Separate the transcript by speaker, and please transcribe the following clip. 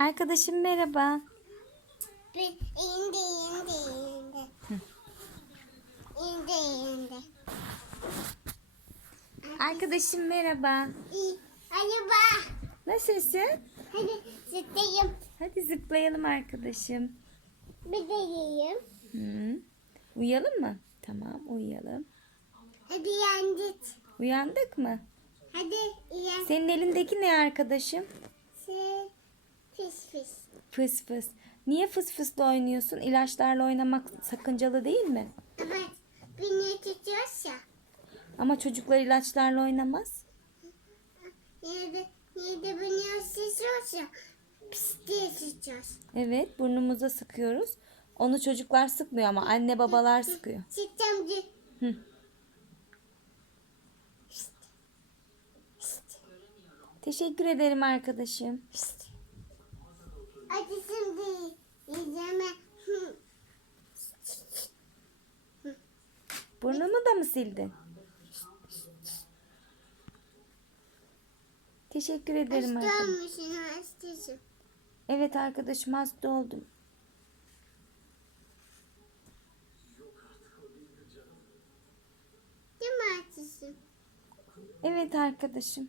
Speaker 1: Arkadaşım merhaba.
Speaker 2: İndi indi indi. İndi indi.
Speaker 1: Arkadaşım merhaba.
Speaker 2: Bak.
Speaker 1: Nasılsın?
Speaker 2: Hadi zıplayayım.
Speaker 1: Hadi zıplayalım arkadaşım.
Speaker 2: Bir de yiyeyim.
Speaker 1: Hı. Uyuyalım mı? Tamam uyuyalım.
Speaker 2: Hadi yendik.
Speaker 1: Uyandık mı?
Speaker 2: Hadi yen.
Speaker 1: Senin elindeki ne arkadaşım?
Speaker 2: Pis pis.
Speaker 1: Fıs fıs. Niye fıs fısla oynuyorsun? İlaçlarla oynamak sakıncalı değil mi?
Speaker 2: Evet. Beni tutuyorsa.
Speaker 1: Ama çocuklar ilaçlarla oynamaz.
Speaker 2: Yine de, yine de beni ısırıyorsa. Pis diye tutuyoruz.
Speaker 1: Evet burnumuza sıkıyoruz. Onu çocuklar sıkmıyor ama anne babalar sıkıyor.
Speaker 2: Çıktım ki.
Speaker 1: Hı. Teşekkür ederim arkadaşım.
Speaker 2: Hadi şimdi yiyeceğime. Hı.
Speaker 1: Burnunu da mı sildin? Teşekkür ederim
Speaker 2: Hasta
Speaker 1: arkadaşım.
Speaker 2: olmuşsun.
Speaker 1: Evet arkadaşım hasta oldum.
Speaker 2: Değil mi hastasın?
Speaker 1: Evet arkadaşım.